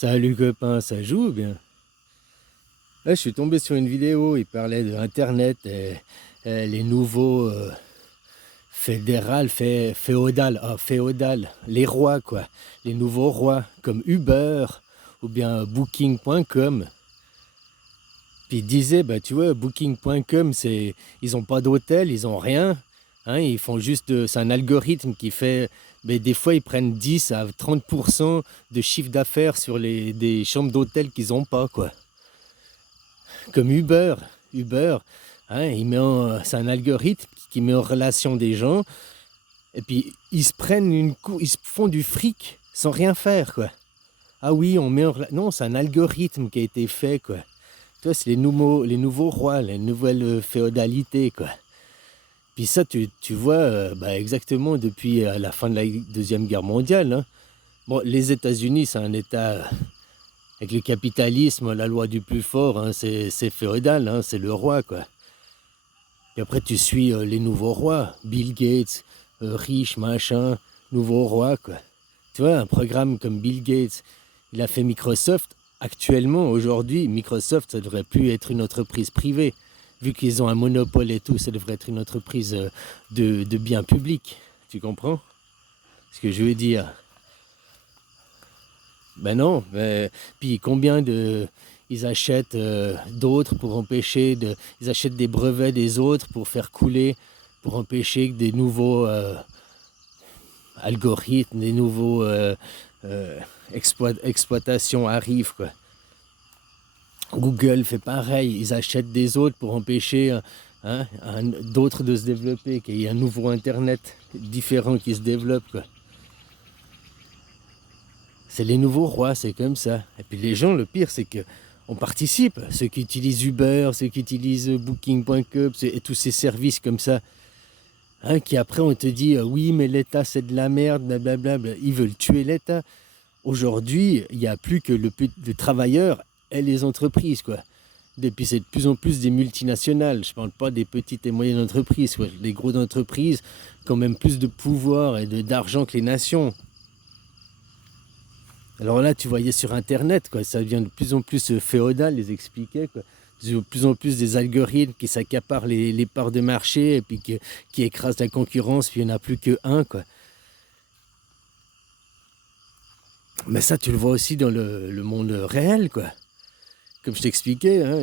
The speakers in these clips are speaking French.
Salut copain, ça joue ou bien? Là, je suis tombé sur une vidéo, il parlait de Internet et les nouveaux féodal, les rois quoi, les nouveaux rois comme Uber ou bien Booking.com. Puis il disait, bah tu vois, Booking.com, ils ont pas d'hôtel, ils ont rien, hein, ils font juste, c'est un algorithme qui fait, mais des fois ils prennent 10 à 30% de chiffre d'affaires sur des chambres d'hôtel qu'ils ont pas quoi. Comme Uber, hein, c'est un algorithme qui met en relation des gens, et puis ils se font du fric sans rien faire, quoi. Ah oui, non, c'est un algorithme qui a été fait, quoi. Tu vois, c'est les nouveaux rois, les nouvelles féodalités, quoi. Puis ça, tu vois, bah, exactement depuis la fin de la Deuxième Guerre mondiale, hein. Bon, les États-Unis, c'est un État avec le capitalisme, la loi du plus fort, hein, c'est féodal, hein, c'est le roi, quoi. Et après, tu suis les nouveaux rois, Bill Gates, riche, machin, nouveau roi, quoi. Tu vois, un programme comme Bill Gates, il a fait Microsoft. Actuellement, aujourd'hui, Microsoft, ça devrait plus être une entreprise privée. Vu qu'ils ont un monopole et tout, ça devrait être une entreprise de biens publics. Tu comprends ce que je veux dire? Ben non, puis combien de... Ils achètent d'autres pour empêcher de... Ils achètent des brevets des autres pour faire couler, pour empêcher que des nouveaux algorithmes, des nouveaux exploitations arrivent, quoi. Google fait pareil, ils achètent des autres pour empêcher d'autres de se développer, qu'il y ait un nouveau Internet différent qui se développe, quoi. C'est les nouveaux rois, c'est comme ça. Et puis les gens, le pire, c'est que on participe. Ceux qui utilisent Uber, ceux qui utilisent Booking.com et tous ces services comme ça, hein, qui après on te dit oui, mais l'État c'est de la merde, blablabla. Ils veulent tuer l'État. Aujourd'hui, il n'y a plus que le travailleur et les entreprises, quoi. Et puis c'est de plus en plus des multinationales. Je ne parle pas des petites et moyennes entreprises, quoi. Les grosses entreprises qui ont même plus de pouvoir et d'argent que les nations. Alors là, tu voyais sur Internet, quoi, ça devient de plus en plus féodal, ils expliquaient, quoi. De plus en plus des algorithmes qui s'accaparent les parts de marché et puis qui écrasent la concurrence, puis il n'y en a plus que un, quoi. Mais ça, tu le vois aussi dans le monde réel, quoi. Comme je t'expliquais, hein,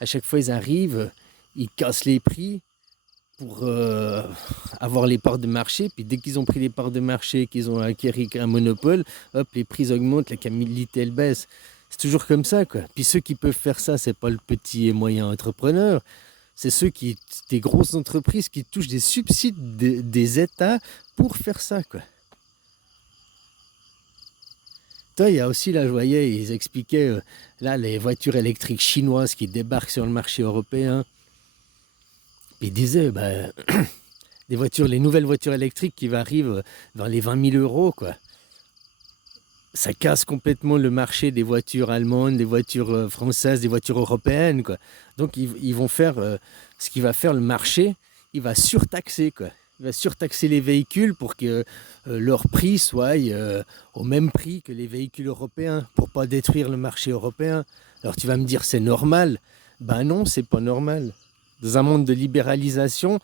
à chaque fois ils arrivent, ils cassent les prix pour avoir les parts de marché. Puis dès qu'ils ont pris les parts de marché, qu'ils ont acquis un monopole, hop, les prix augmentent, la qualité elle baisse. C'est toujours comme ça, quoi. Puis ceux qui peuvent faire ça, c'est pas le petit et moyen entrepreneur, c'est des grosses entreprises qui touchent des subsides des États pour faire ça, quoi. Toi, il y a aussi, là, je voyais, ils expliquaient, là, les voitures électriques chinoises qui débarquent sur le marché européen. Puis ils disaient, ben, les nouvelles voitures électriques qui arrivent vers les 20 000 euros, quoi. Ça casse complètement le marché des voitures allemandes, des voitures françaises, des voitures européennes, quoi. Donc ils vont faire ce qui va faire le marché, il va surtaxer, quoi. Il va surtaxer les véhicules pour que leur prix soit au même prix que les véhicules européens, pour pas détruire le marché européen. Alors tu vas me dire c'est normal. Ben non, c'est pas normal. Dans un monde de libéralisation,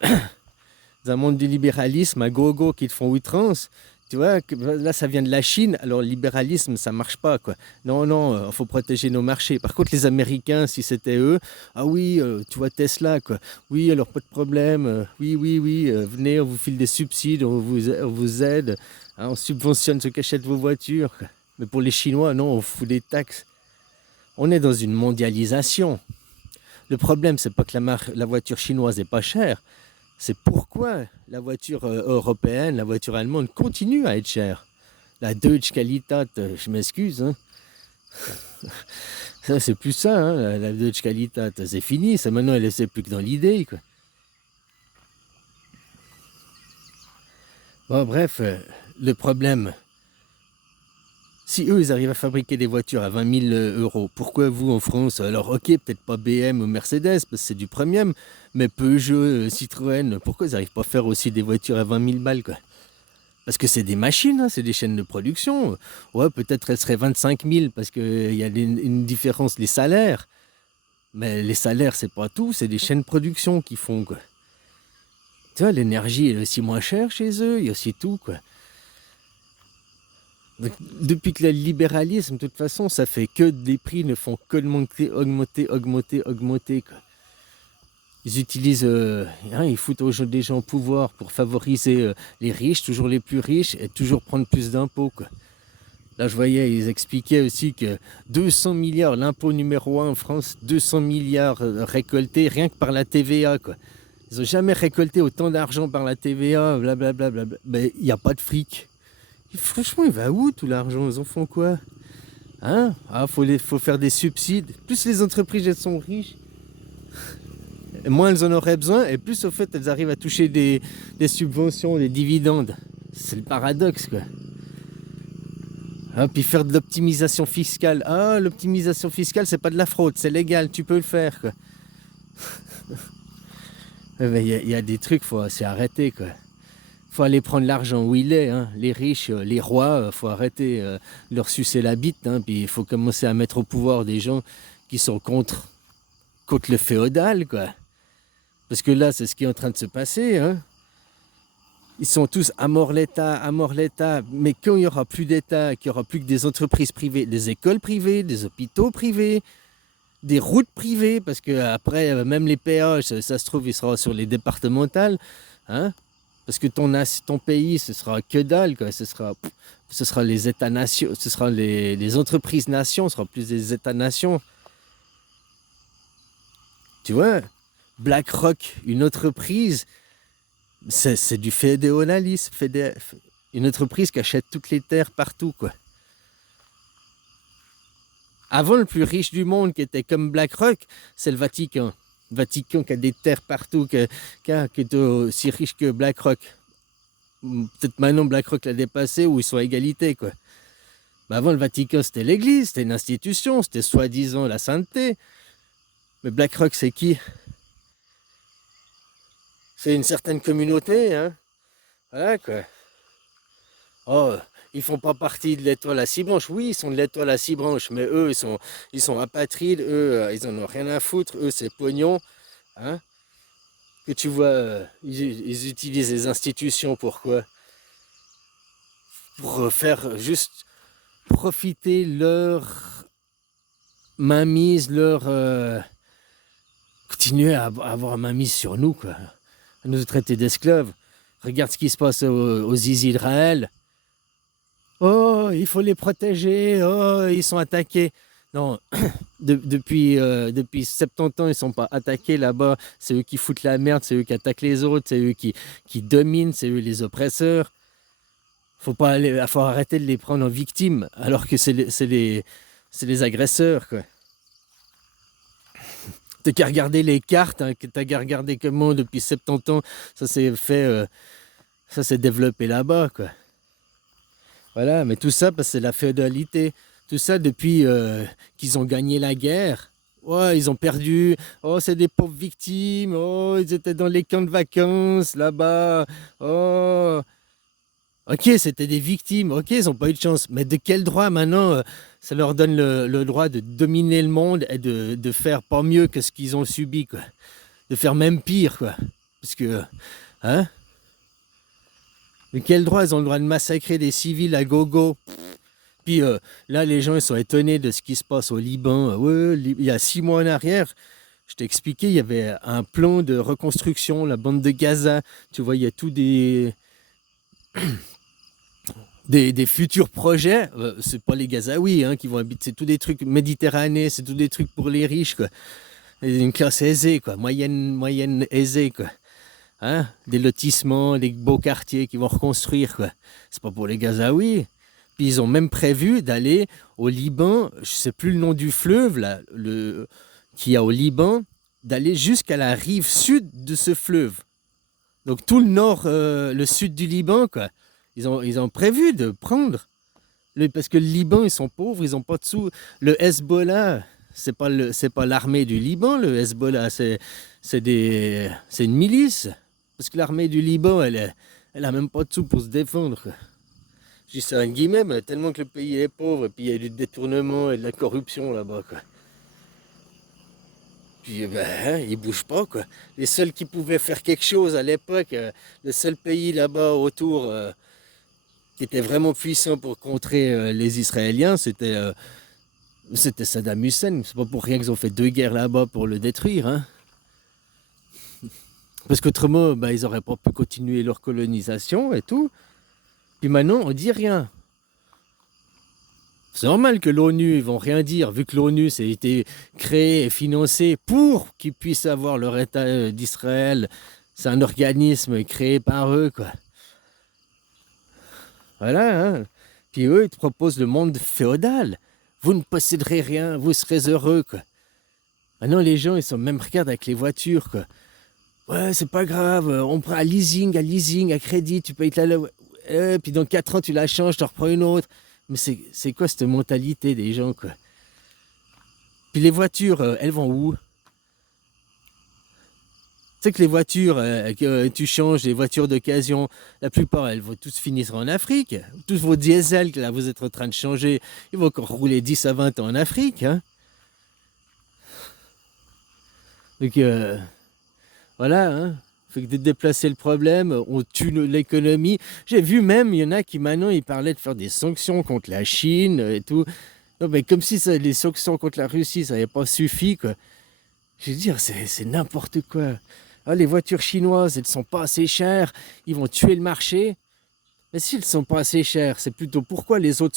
dans un monde du libéralisme à gogo qui te font outrance, tu vois, là ça vient de la Chine, alors le libéralisme ça marche pas, quoi. Non, non, faut protéger nos marchés. Par contre les Américains, si c'était eux, ah oui, tu vois Tesla, quoi. Oui, alors pas de problème, oui, oui, oui, venez, on vous file des subsides, on vous aide, hein, on subventionne ceux qui achètent vos voitures, quoi. Mais pour les Chinois, non, on fout des taxes. On est dans une mondialisation. Le problème, c'est pas que la voiture chinoise est pas chère, c'est pourquoi la voiture européenne, la voiture allemande continue à être chère. La Deutsche Qualität, je m'excuse, hein. Ça, c'est plus ça, hein, la Deutsche Qualität, c'est fini, ça maintenant elle est plus que dans l'idée, quoi. Bon, bref, le problème, si eux ils arrivent à fabriquer des voitures à 20 000 euros, pourquoi vous en France, alors ok, peut-être pas BM ou Mercedes, parce que c'est du premium, mais Peugeot, Citroën, pourquoi ils n'arrivent pas à faire aussi des voitures à 20 000 balles, quoi? Parce que c'est des machines, hein, c'est des chaînes de production. Ouais, peut-être elles seraient 25 000 parce qu'il y a une différence, les salaires. Mais les salaires, c'est pas tout, c'est des chaînes de production qui font, quoi. Tu vois, l'énergie est aussi moins chère chez eux, il y a aussi tout, quoi. Donc, depuis que le libéralisme, de toute façon, ça fait que les prix ne font qu'augmenter, augmenter, quoi. Ils utilisent, ils foutent des gens au pouvoir pour favoriser les riches, toujours les plus riches, et toujours prendre plus d'impôts, quoi. Là, je voyais, ils expliquaient aussi que 200 milliards, l'impôt numéro 1 en France, 200 milliards récoltés rien que par la TVA, quoi. Ils n'ont jamais récolté autant d'argent par la TVA, blablabla. Mais il n'y a pas de fric. Et franchement, il va où tout l'argent? Ils en font quoi? Hein? Ah, faut faire des subsides. Plus les entreprises elles sont riches, et moins elles en auraient besoin, et plus au fait elles arrivent à toucher des subventions, des dividendes. C'est le paradoxe, quoi. Ah, puis faire de l'optimisation fiscale. Ah, l'optimisation fiscale, c'est pas de la fraude, c'est légal, tu peux le faire, quoi. Il y a des trucs, c'est arrêter, quoi. Faut aller prendre l'argent où il est, hein. Les riches, les rois, faut arrêter de leur sucer la bite, hein. Puis il faut commencer à mettre au pouvoir des gens qui sont contre le féodal, quoi. Parce que là, c'est ce qui est en train de se passer, hein. Ils sont tous à mort l'État, mais quand il n'y aura plus d'État, qu'il n'y aura plus que des entreprises privées, des écoles privées, des hôpitaux privés, des routes privées, parce que après, même les péages, ça se trouve, il sera sur les départementales, hein. Parce que ton pays, ce sera que dalle, quoi. Ce sera les États-nations, ce sera les entreprises-nations, ce sera plus des États-nations. Tu vois, BlackRock, une entreprise, c'est du féodalisme, une entreprise qui achète toutes les terres partout, quoi. Avant, le plus riche du monde, qui était comme BlackRock, c'est le Vatican. Le Vatican qui a des terres partout, qui est aussi riche que BlackRock. Peut-être maintenant BlackRock l'a dépassé ou ils sont à égalité, quoi. Mais avant, le Vatican, c'était l'église, c'était une institution, c'était soi-disant la sainteté. Mais BlackRock, c'est qui? C'est une certaine communauté, hein. Voilà, quoi. Oh, ils font pas partie de l'étoile à six branches. Oui, ils sont de l'étoile à six branches, mais eux, ils sont apatrides, eux, ils en ont rien à foutre, eux, c'est pognon, hein. Que tu vois, ils utilisent les institutions pour quoi? Pour faire juste profiter leur mainmise, continuer à avoir mainmise sur nous, quoi. À nous traiter d'esclaves. Regarde ce qui se passe aux Israël. Oh, il faut les protéger. Oh, ils sont attaqués. Non, depuis 70 ans, ils ne sont pas attaqués là-bas. C'est eux qui foutent la merde, c'est eux qui attaquent les autres, c'est eux qui dominent, c'est eux les oppresseurs. Faut arrêter de les prendre en victimes, alors que c'est les agresseurs, quoi. T'as qu'à regarder les cartes, hein, t'as qu'à regarder comment depuis 70 ans ça s'est fait, ça s'est développé là-bas, quoi. Voilà, mais tout ça parce que c'est la féodalité. Tout ça depuis qu'ils ont gagné la guerre. Ouais, ils ont perdu. Oh, c'est des pauvres victimes. Oh, ils étaient dans les camps de vacances là-bas. Oh, ok, c'était des victimes. Ok, ils n'ont pas eu de chance. Mais de quel droit maintenant ça leur donne le droit de dominer le monde et de faire pas mieux que ce qu'ils ont subi, quoi. De faire même pire, quoi. Parce que, hein? De quel droit ils ont le droit de massacrer des civils à gogo? Puis là, les gens ils sont étonnés de ce qui se passe au Liban. Ouais, il y a 6 mois en arrière, je t'ai expliqué, il y avait un plan de reconstruction, la bande de Gaza. Tu vois, il y a tous des futurs projets. C'est pas les Gazaouis hein, qui vont habiter, c'est tous des trucs méditerranéens, c'est tous des trucs pour les riches, quoi. Une classe aisée, quoi, moyenne aisée, quoi. Hein? Des lotissements, des beaux quartiers qui vont reconstruire, quoi. C'est pas pour les Gazaouis. Puis ils ont même prévu d'aller au Liban, je sais plus le nom du fleuve là, qu'il y a au Liban, d'aller jusqu'à la rive sud de ce fleuve. Donc tout le nord, le sud du Liban, quoi. Ils ont prévu de prendre. Parce que le Liban, ils sont pauvres, ils n'ont pas de sous. Le Hezbollah, c'est pas l'armée du Liban, le Hezbollah, c'est une milice. Parce que l'armée du Liban, elle elle a même pas de sous pour se défendre, quoi. Je dis ça en guillemets, mais tellement que le pays est pauvre, et puis il y a du détournement et de la corruption là-bas, quoi. Puis ben, ils bougent pas, quoi. Les seuls qui pouvaient faire quelque chose à l'époque, le seul pays là-bas autour qui était vraiment puissant pour contrer les Israéliens, c'était Saddam Hussein. C'est pas pour rien qu'ils ont fait 2 guerres là-bas pour le détruire, hein. Parce qu'autrement, ben, ils n'auraient pas pu continuer leur colonisation et tout. Puis maintenant, on dit rien. C'est normal que l'ONU, ils vont rien dire, vu que l'ONU, ça a été créé et financé pour qu'ils puissent avoir leur État d'Israël. C'est un organisme créé par eux, quoi. Voilà, hein. Puis eux, ils te proposent le monde féodal. Vous ne posséderez rien, vous serez heureux, quoi. Maintenant, les gens, ils sont même, regarde, avec les voitures, quoi. Ouais, c'est pas grave, on prend à leasing, à crédit, tu payes puis dans 4 ans, tu la changes, tu en reprends une autre. Mais c'est quoi cette mentalité des gens, quoi? Puis les voitures, elles vont où? Tu sais que les voitures que tu changes, les voitures d'occasion, la plupart, elles vont tous finir en Afrique. Tous vos diesels que là, vous êtes en train de changer, ils vont encore rouler 10 à 20 ans en Afrique, hein? Donc, voilà, hein. Fait que de déplacer le problème, on tue l'économie. J'ai vu même, il y en a qui maintenant, ils parlaient de faire des sanctions contre la Chine et tout. Non, mais comme si les sanctions contre la Russie, ça n'avait pas suffi, quoi. Je veux dire, c'est n'importe quoi. Ah, les voitures chinoises, elles ne sont pas assez chères, ils vont tuer le marché. Mais s'ils ne sont pas assez chères, c'est plutôt pourquoi les vôtres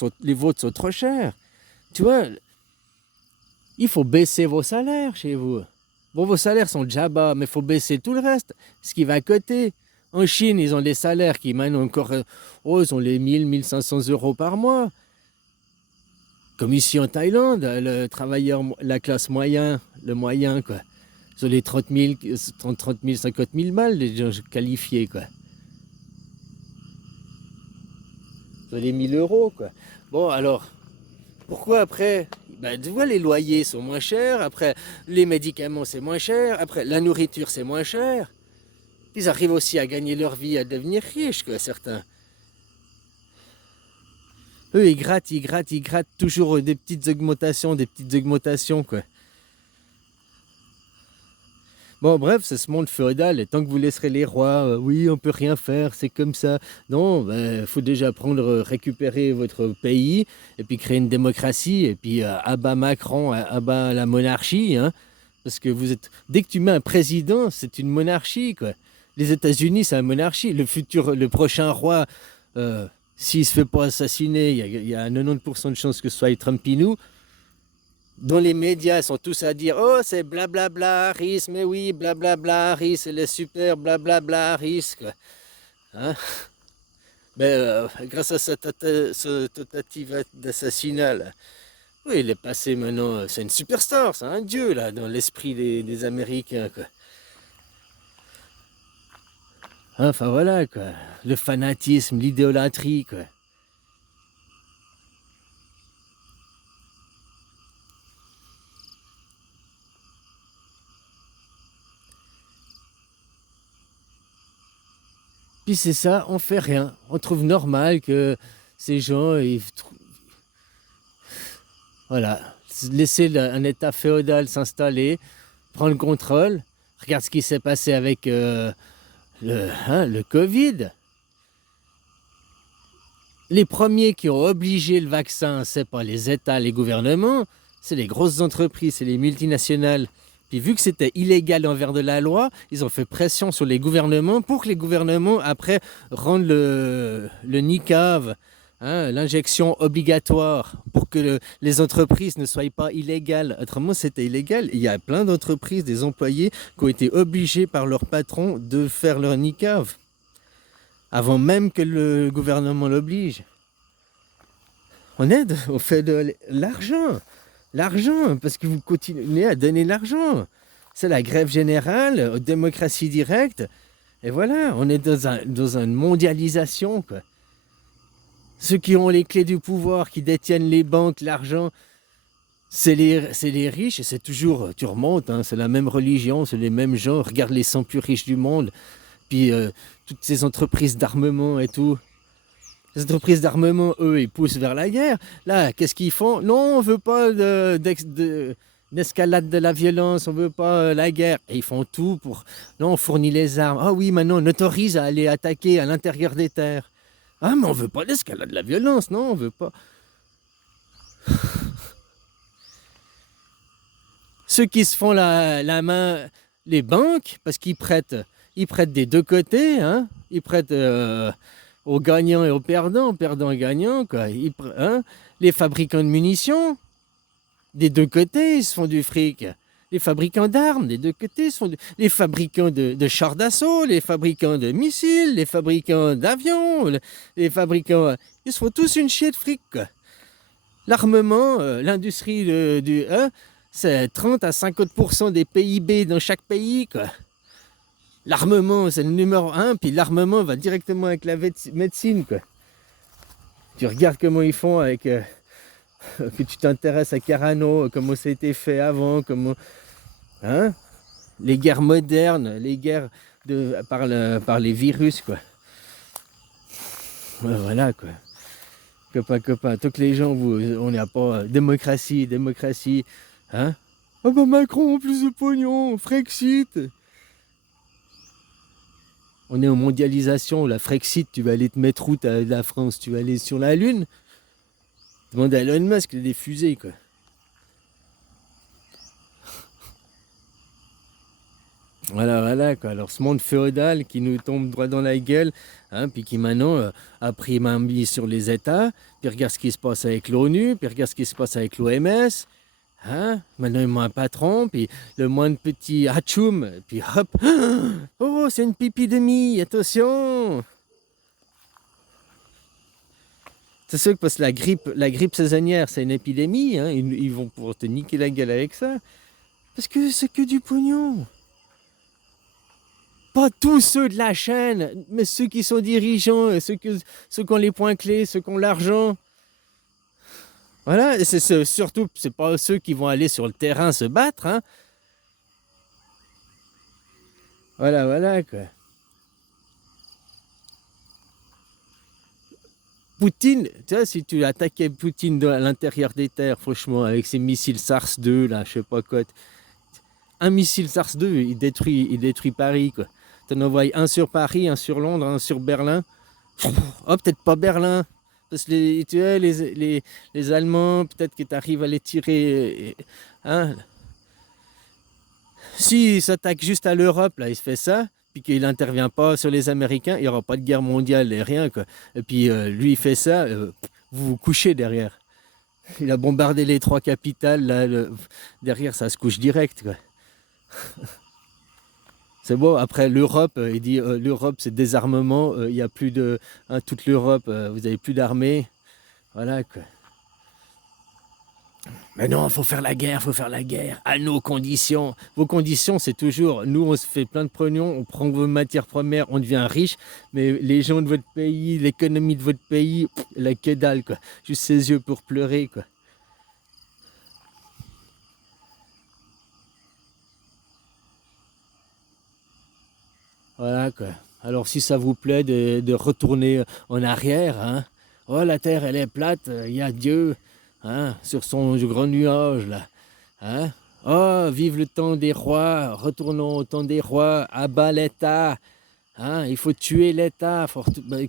sont trop chères. Tu vois, il faut baisser vos salaires chez vous. Bon, vos salaires sont déjà bas, mais il faut baisser tout le reste, ce qui va à côté. En Chine, ils ont des salaires qui maintenant encore... ils ont les 1 500 € par mois. Comme ici en Thaïlande, le travailleur, la classe moyen, le moyen, quoi. Ils ont les 30 000, 50 000 balles, les gens qualifiés, quoi. Ils ont les 1 000 €, quoi. Bon, alors, pourquoi après, ben, tu vois, les loyers sont moins chers, après, les médicaments, c'est moins cher, après, la nourriture, c'est moins cher. Ils arrivent aussi à gagner leur vie, à devenir riches, quoi, certains. Eux, ils grattent toujours des petites augmentations, quoi. Bon, bref, c'est ce monde féodal, et tant que vous laisserez les rois, oui, on peut rien faire, c'est comme ça. Non, ben, faut déjà récupérer votre pays, et puis créer une démocratie, et puis abat Macron, abat la monarchie, hein. Parce que dès que tu mets un président, c'est une monarchie, quoi. Les États-Unis, c'est une monarchie. Le prochain roi, s'il se fait pas assassiner, il y a 90% de chances que ce soit Trumpinou. Dont les médias sont tous à dire oh c'est blablabla Harris, mais oui blablabla Harris, elle est super blablabla Harris, quoi. Hein? Mais grâce à ce tentative d'assassinat là, oui, il est passé maintenant, c'est une superstar, c'est un dieu là dans l'esprit des Américains, quoi. Enfin voilà, quoi, le fanatisme, l'idolâtrie, quoi. Puis c'est ça, on fait rien. On trouve normal que ces gens, voilà, laisser un état féodal s'installer, prendre le contrôle. Regarde ce qui s'est passé avec le Covid. Les premiers qui ont obligé le vaccin, c'est pas les États, les gouvernements, c'est les grosses entreprises, c'est les multinationales. Puis vu que c'était illégal envers de la loi, ils ont fait pression sur les gouvernements pour que les gouvernements, après, rendent le niqab, hein, l'injection obligatoire, pour que les entreprises ne soient pas illégales. Autrement, c'était illégal. Il y a plein d'entreprises, des employés, qui ont été obligés par leur patron de faire leur niqab, avant même que le gouvernement l'oblige. On fait de l'argent. L'argent, parce que vous continuez à donner l'argent. C'est la grève générale, démocratie directe. Et voilà, on est dans une mondialisation, quoi. Ceux qui ont les clés du pouvoir, qui détiennent les banques, l'argent, c'est les riches. Et c'est toujours, tu remontes, hein, c'est la même religion, c'est les mêmes gens. Regarde les 100 plus riches du monde. Puis toutes ces entreprises d'armement et tout. Les entreprises d'armement, eux, ils poussent vers la guerre. Là, qu'est-ce qu'ils font? Non, on veut pas d'escalade de la violence, on veut pas la guerre. Et ils font tout pour... Non, on fournit les armes. Ah oui, maintenant, on autorise à aller attaquer à l'intérieur des terres. Ah, mais on veut pas d'escalade de la violence, non, on veut pas... Ceux qui se font la main, les banques, parce ils prêtent des deux côtés, hein, ils prêtent aux gagnants et aux perdants et gagnants, quoi. Hein, les fabricants de munitions, des deux côtés, ils se font du fric. Les fabricants d'armes, des deux côtés, ils se font les fabricants de chars d'assaut, les fabricants de missiles, les fabricants d'avions, les fabricants... Ils se font tous une chier de fric, quoi. L'armement, l'industrie du... Hein, c'est 30 à 50% des PIB dans chaque pays, quoi. L'armement, c'est le numéro 1, puis l'armement va directement avec la médecine, quoi. Tu regardes comment ils font avec... que tu t'intéresses à Carano, comment ça a été fait avant, comment... Hein? Les guerres modernes, les guerres par les virus, quoi. Ouais, voilà, quoi. Copain, tant que les gens, on n'a pas démocratie, hein? Ah bah Macron, plus de pognon, Frexit. On est en mondialisation, la Frexit, tu vas aller te mettre où la France? Tu vas aller sur la Lune? Demande à Elon Musk des fusées, quoi. Voilà, quoi. Alors ce monde féodal qui nous tombe droit dans la gueule, hein, puis qui maintenant a pris main mise sur les États, puis regarde ce qui se passe avec l'ONU, puis regarde ce qui se passe avec l'OMS, hein. Maintenant ils ont un patron, puis le moindre petit hatchoum, puis hop, oh c'est une pipidémie, attention. C'est sûr que parce que la grippe saisonnière c'est une épidémie, hein, ils vont pouvoir te niquer la gueule avec ça, parce que c'est que du pognon. Pas tous ceux de la chaîne, mais ceux qui sont dirigeants, ceux qui ont les points clés, ceux qui ont l'argent. Voilà, et surtout, c'est pas ceux qui vont aller sur le terrain se battre, hein. Voilà, quoi. Poutine, tu vois, si tu attaquais Poutine à l'intérieur des terres, franchement, avec ses missiles SARS 2, là, je sais pas quoi. Un missile SARS 2, il détruit Paris, quoi. T'en envoies un sur Paris, un sur Londres, un sur Berlin. Oh, peut-être pas Berlin. Parce que tu vois, les Allemands, peut-être que tu arrives à les tirer. Hein. S'il s'attaque juste à l'Europe, là, il se fait ça, puis qu'il n'intervient pas sur les Américains, il n'y aura pas de guerre mondiale et rien, quoi. Et puis lui, il fait ça, vous vous couchez derrière. Il a bombardé les 3 capitales, là, derrière, ça se couche direct, quoi. C'est bon, après l'Europe, il dit l'Europe c'est désarmement, il n'y a plus de... Hein, toute l'Europe, vous n'avez plus d'armée. Voilà, quoi. Mais non, il faut faire la guerre, à nos conditions. Vos conditions, c'est toujours, nous on se fait plein de pognon, on prend vos matières premières, on devient riche, mais les gens de votre pays, l'économie de votre pays, la que dalle, quoi. Juste ses yeux pour pleurer, quoi. Voilà, quoi. Alors si ça vous plaît de retourner en arrière, hein. Oh, la terre elle est plate, il y a Dieu, hein, sur son grand nuage là. Hein. Oh, vive le temps des rois, retournons au temps des rois, abat l'État. Hein, il faut tuer l'État.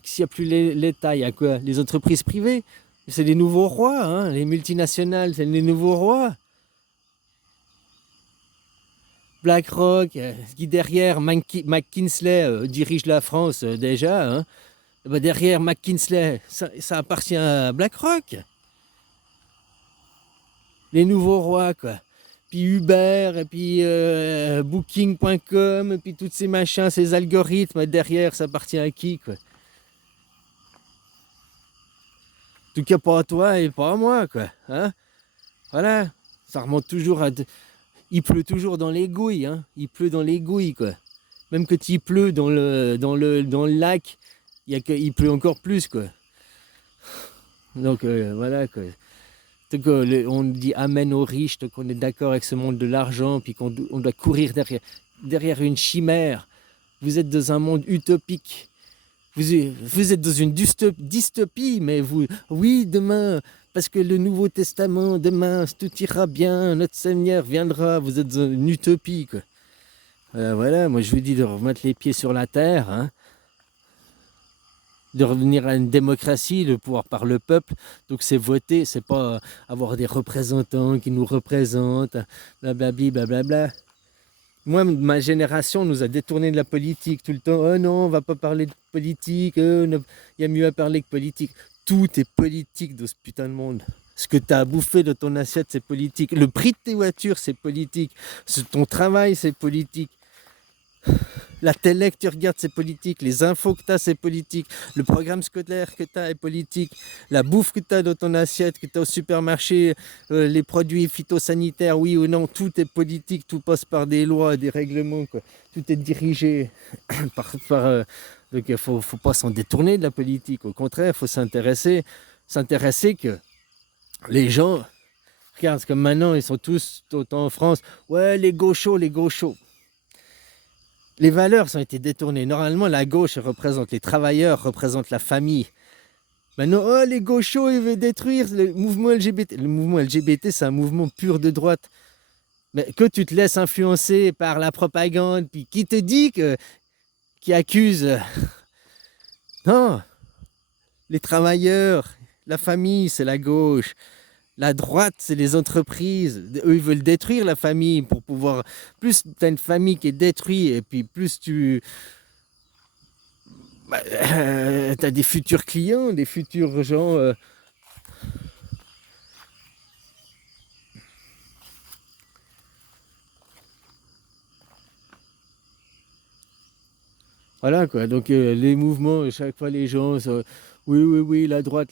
S'il n'y a plus l'État, il y a quoi? Les entreprises privées. C'est les nouveaux rois, hein, les multinationales, c'est les nouveaux rois. BlackRock, qui derrière McKinsey dirige la France déjà, hein. Ben derrière McKinsey, ça appartient à BlackRock. Les nouveaux rois, quoi. Puis Uber, et puis Booking.com, et puis tous ces machins, ces algorithmes, derrière, ça appartient à qui, quoi? En tout cas, pas à toi et pas à moi, quoi. Hein. Voilà. Ça remonte toujours à... Il pleut toujours dans les gouilles, hein. Il pleut dans les gouilles, quoi. Même quand il pleut dans le lac, il pleut encore plus, quoi. Donc, voilà, quoi. Donc, on dit amen aux riches, donc on est d'accord avec ce monde de l'argent, puis qu'on doit courir derrière une chimère. Vous êtes dans un monde utopique. vous êtes dans une dystopie, mais vous, oui, demain, parce que le Nouveau Testament, demain, tout ira bien, notre Seigneur viendra, vous êtes dans une utopie, quoi. Voilà, moi je vous dis de remettre les pieds sur la terre, hein, de revenir à une démocratie, le pouvoir par le peuple. Donc c'est voter, c'est pas avoir des représentants qui nous représentent, blablabli, blablabla. Moi, ma génération nous a détourné de la politique tout le temps. Oh non, on va pas parler de politique, il y a mieux à parler que politique. Tout est politique dans ce putain de monde. Ce que tu as à bouffer de ton assiette, c'est politique. Le prix de tes voitures, c'est politique. Ton travail, c'est politique. La télé que tu regardes, c'est politique. Les infos que tu as, c'est politique. Le programme scolaire que tu as est politique. La bouffe que tu as dans ton assiette, que tu as au supermarché, les produits phytosanitaires, oui ou non, tout est politique. Tout passe par des lois, des règlements, quoi. Tout est dirigé donc il ne faut pas s'en détourner de la politique. Au contraire, il faut s'intéresser que les gens, regarde, comme maintenant, ils sont tous, autant en France, ouais, les gauchos, les gauchos. Les valeurs ont été détournées. Normalement, la gauche représente les travailleurs, représente la famille. Maintenant, oh, les gauchos, ils veulent détruire le mouvement LGBT. Le mouvement LGBT, c'est un mouvement pur de droite. Mais que tu te laisses influencer par la propagande, puis qui te dit qui accuse non, les travailleurs, la famille, c'est la gauche. La droite, c'est les entreprises. Eux, ils veulent détruire la famille pour pouvoir... Plus tu as une famille qui est détruite et puis plus tu... tu as des futurs clients, des futurs gens... Voilà quoi, donc les mouvements, chaque fois les gens... Oui, oui, oui, la droite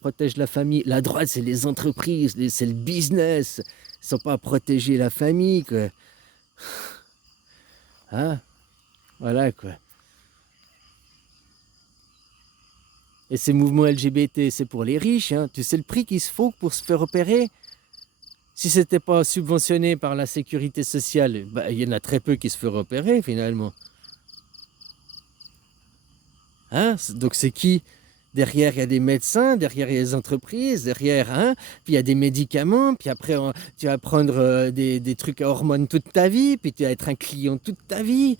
protège la famille. La droite, c'est les entreprises, c'est le business. Ils ne sont pas à protéger la famille, quoi. Hein? Voilà, quoi. Et ces mouvements LGBT, c'est pour les riches, hein. Tu sais le prix qu'il se faut pour se faire opérer? Si c'était pas subventionné par la sécurité sociale, bah, il y en a très peu qui se feront opérer, finalement. Hein? Donc c'est qui? Derrière, il y a des médecins, derrière, il y a des entreprises, derrière, hein, puis il y a des médicaments, puis après, tu vas prendre des trucs à hormones toute ta vie, puis tu vas être un client toute ta vie.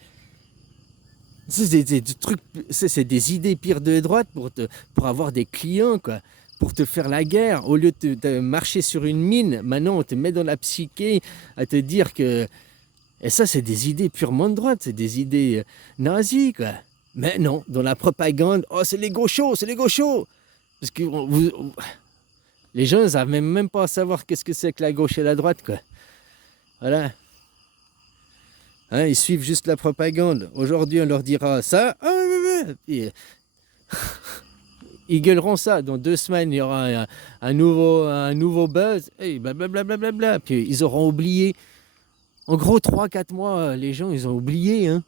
C'est des trucs, c'est des idées pires de droite pour avoir des clients, quoi. Pour te faire la guerre. Au lieu de marcher sur une mine, maintenant, on te met dans la psyché à te dire que... Et ça, c'est des idées purement de droite, c'est des idées nazies, quoi. Mais non, dans la propagande, oh, c'est les gauchos, c'est les gauchos. Parce que les gens, ils savent même pas savoir qu'est-ce que c'est que la gauche et la droite, quoi. Voilà. Hein, ils suivent juste la propagande. Aujourd'hui, on leur dira ça. Et ils gueuleront ça. Dans 2 semaines, il y aura un nouveau buzz. Et blablabla. Puis ils auront oublié. En gros, 3-4 mois, les gens, ils ont oublié, hein.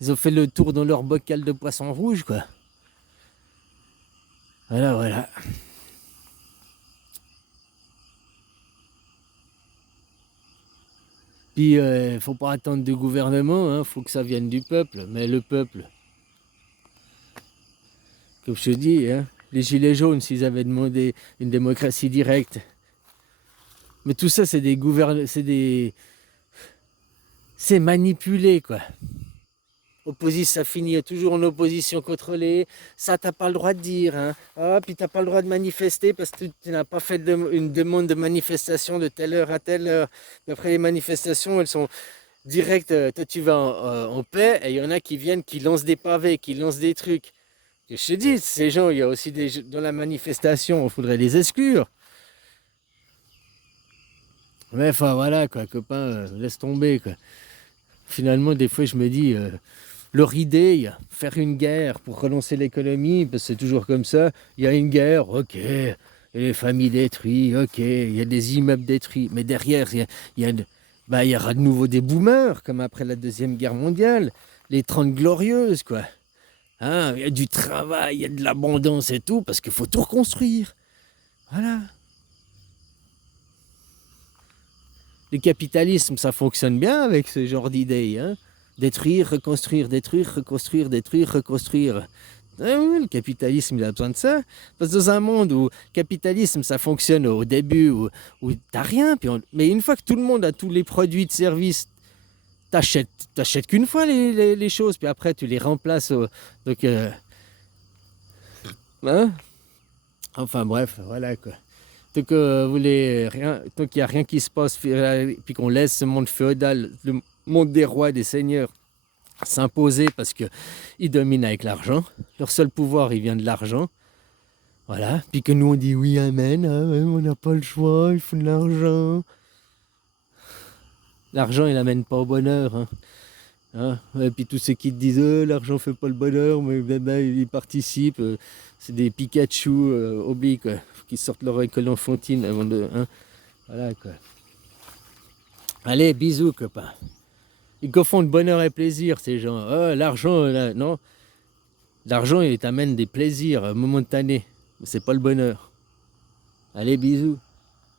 Ils ont fait le tour dans leur bocal de poisson rouge, quoi. Voilà, voilà. Puis, faut pas attendre du gouvernement, hein. Faut que ça vienne du peuple. Mais le peuple, comme je te dis, hein, les gilets jaunes, s'ils avaient demandé une démocratie directe. Mais tout ça, c'est manipulé, quoi. Ça finit toujours en opposition contrôlée. Ça, t'as pas le droit de dire, hein. Ah, puis t'as pas le droit de manifester parce que tu n'as pas fait une demande de manifestation de telle heure à telle heure. D'après les manifestations, elles sont directes. Toi, tu vas en paix et il y en a qui viennent, qui lancent des pavés, qui lancent des trucs. Et je te dis, ces gens, il y a aussi dans la manifestation, il faudrait les exclure. Mais enfin, voilà, quoi, copain, laisse tomber, quoi. Finalement, des fois, je me dis... leur idée, faire une guerre pour relancer l'économie, parce que c'est toujours comme ça, il y a une guerre, ok, et les familles détruites, ok, il y a des immeubles détruits, mais derrière, il y aura de nouveau des boomers, comme après la Deuxième Guerre mondiale, les 30 glorieuses, quoi. Hein, il y a du travail, il y a de l'abondance et tout, parce qu'il faut tout reconstruire. Voilà. Le capitalisme, ça fonctionne bien avec ce genre d'idées, hein. Détruire, reconstruire, détruire, reconstruire, détruire, reconstruire. Ah oui, le capitalisme, il a besoin de ça. Parce que dans un monde où le capitalisme, ça fonctionne au début, où t'as rien, mais une fois que tout le monde a tous les produits de service, t'achètes qu'une fois les choses, puis après tu les remplaces. Donc, hein? Enfin bref, voilà quoi. Tant tant qu'il n'y a rien qui se passe, puis qu'on laisse ce monde féodal, le monde des rois, des seigneurs, s'imposer parce qu'ils dominent avec l'argent. Leur seul pouvoir, il vient de l'argent. Voilà. Puis que nous, on dit oui, amen, on n'a pas le choix, il faut de l'argent. L'argent, il n'amène pas au bonheur. Hein. Hein, et puis tous ceux qui te disent l'argent fait pas le bonheur, mais ils participent. C'est des Pikachu obliques, quoi, qui sortent leur école enfantine avant de. Hein, voilà quoi. Allez, bisous, copains. Ils confondent bonheur et plaisir, ces gens. Oh, l'argent, non. L'argent, il t'amène des plaisirs momentanés. Mais c'est pas le bonheur. Allez, bisous.